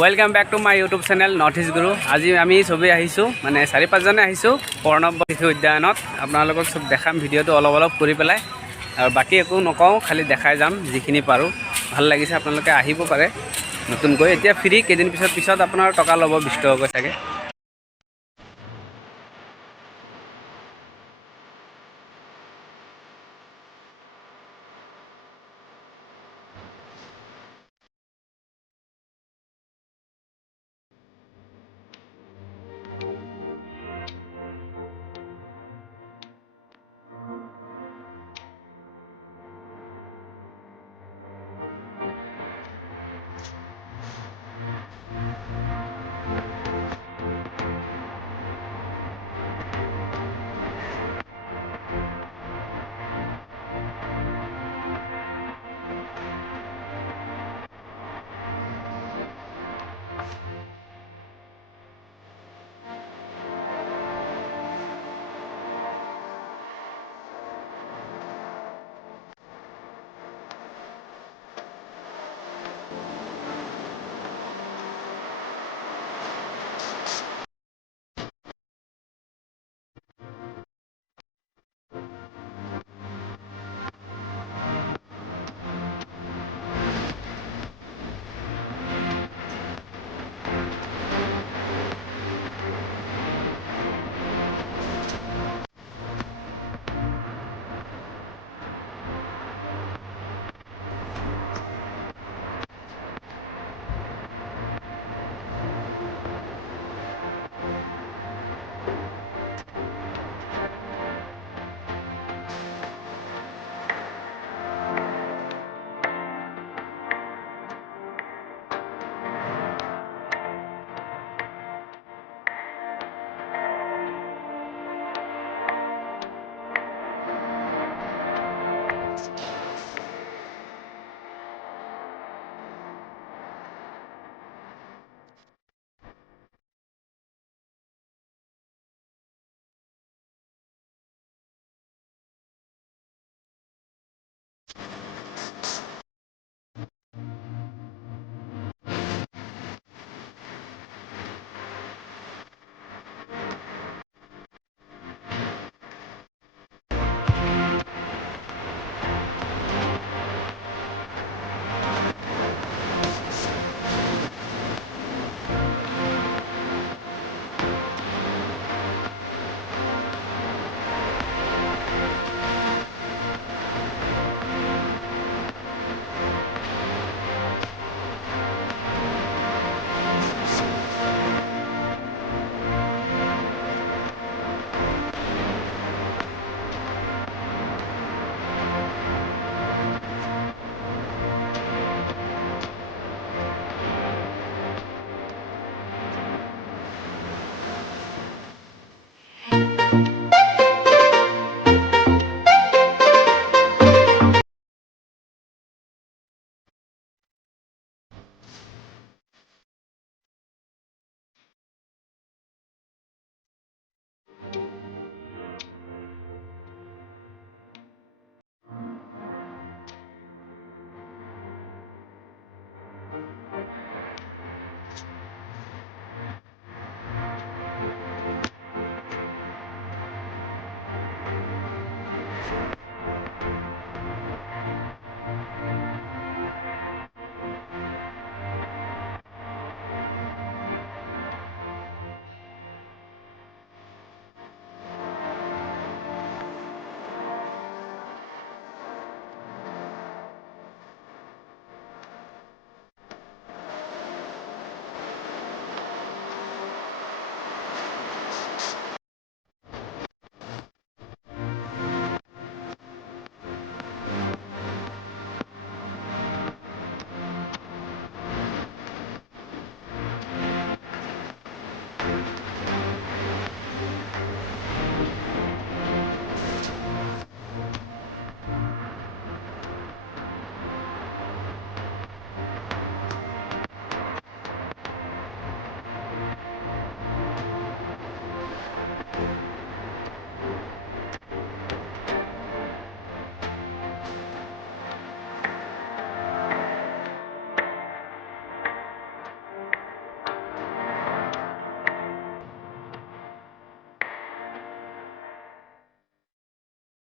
Welcome back to my YouTube channel North East Guru. আজি আমি চবেই আহিছোঁ, মানে 4-5জনে আহিছোঁ প্ৰণৱ শিশু উদ্যানত। আপোনালোকক চব দেখাম ভিডিঅ'টো অলপ কৰি পেলাই, আৰু বাকী একো নকওঁ, খালি দেখাই যাম যিখিনি পাৰোঁ। ভাল লাগিছে, আপোনালোকে আহিব পাৰে নতুনকৈ। এতিয়া ফ্ৰী, কেইদিন পিছত আপোনাৰ টকা ল'ব 20 টকাকৈ চাগে।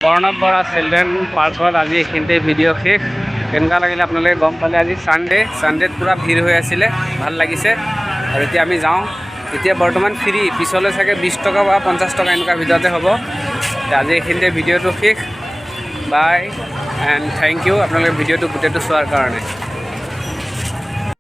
প্ৰণৱ বৰা চিলড্ৰেন পাৰ্কত আজি এইখিনিতে ভিডিঅ' শেষ। কেনেকুৱা লাগিলে আপোনালোকে গম পালে। আজি ছানডেত পূৰা ভিৰ হৈ আছিলে, ভাল লাগিছে। আৰু এতিয়া আমি যাওঁ। এতিয়া বৰ্তমান ফ্ৰী, পিছলৈ চাগে 20 টকা বা 50 টকা এনেকুৱা ভিতৰতে হ'ব। আজি এইখিনিতে ভিডিঅ'টো শেষ। বাই এণ্ড থেংক ইউ আপোনালোকে ভিডিঅ'টো গোটেইটো চোৱাৰ কাৰণে।